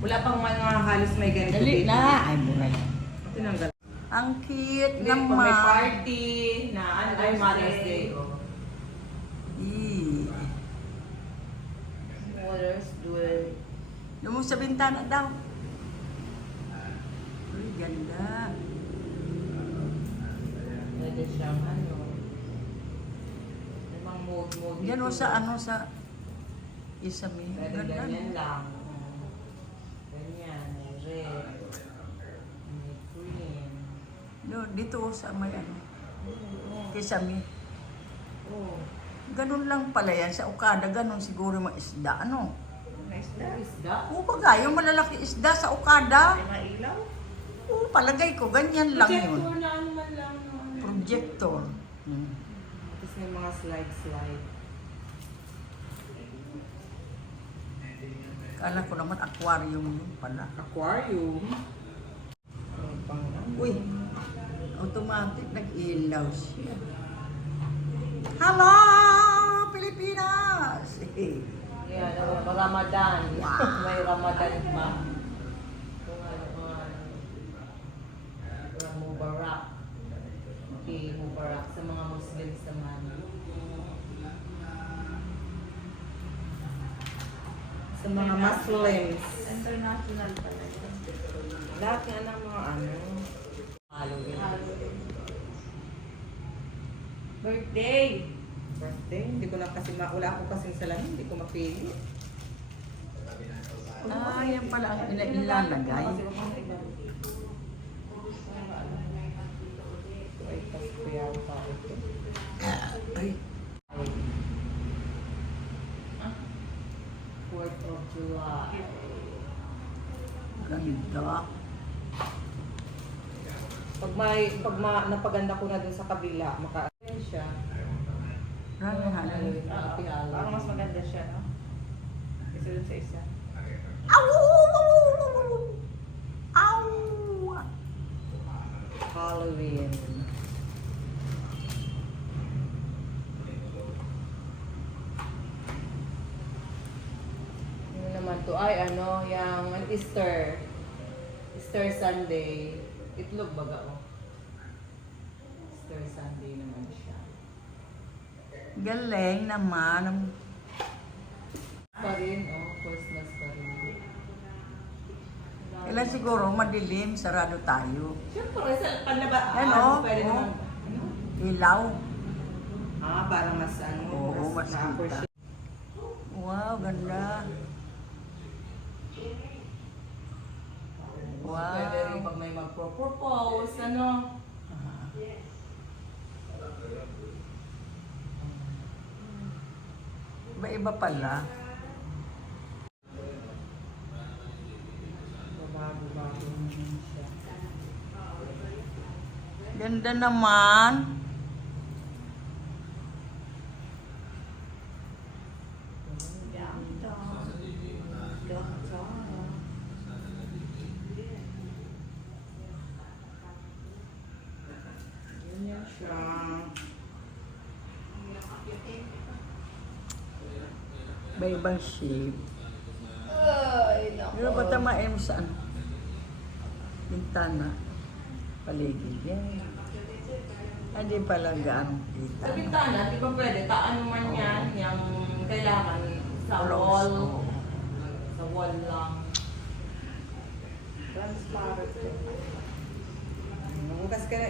Wala pang mga halos may ganito Dali dito. na. Ay, mura yan. Tinanggal. Ang cute Hindi, pag may naman. party na ano ay Mother's Day. Oh. Mother's Day. Doon mo sa bintana daw. Uy, ganda. Pwede siyang ano. Namang mode. Yan o sa ano sa isami. Pwede Ganda. ganyan lang. Ganyan. May red. May green. No, dito o sa may ano. Oo. Kisami. Oo. Ganun lang pala yan. Sa Okada, ganun siguro mga isda. Ano? May isda? Oo, baga, yung malalaki isda sa Okada. May mailaw? Oo, palagay ko, ganyan lang yun. Projector na ano man lang. No? Projector. Tapos may mga slide. Kala ko naman aquarium yun pala. Aquarium. Pang Uy, automatic nag-ilaw siya. Hello, Pilipinas! Yan, Ramadan. Wow. May Ramadan pa. Mubarak. Okay, Mubarak sa mga Muslims naman. Sa mga Muslims. International pala yun. Lahat nga ng mga ano. Halloween. Birthday! Birthday. Hindi ko na kasi, wala ako kasing salamin. Hindi ko mapili. Ah, yan pala ang ilalagay. Ay, Pasko yata ito. Ay, 4th of July. ganda. Napaganda ko na dun sa kabila, maka-ayon siya. Rami halal. Happy Halloween. Parang mas maganda siya, no? Isa dun sa isa. Aw! Aw! Halloween. Ano naman to? Ay, ano, yung Easter. Easter Sunday. Itlog baga, oh. Easter Sunday naman siya. Galing naman. Pa rin, oh. Christmas pa rin. Kailan siguro madilim, sarado tayo. Siyempre, sa panlaba, Ano? pwede Oh. naman. Ano? Ilaw. Parang mas ano, Oo, mas na-appreciate. Wow, ganda. Pwede rin Wow. pag may magpro-propose, ano. Iba-iba pala. Bago-bago naman siya. Ganda naman. Ganyan siya. Iba-ibang shape. Ay, naku. Pero ba tamain mo sa ano? Bintana. Paligid. Yan. Hindi pala gaano kita. Sa bintana, di ba pwede? Taan man yan, yung kailangan sa wall. Oo. Sa wall lang. Transparent. Bukas ka na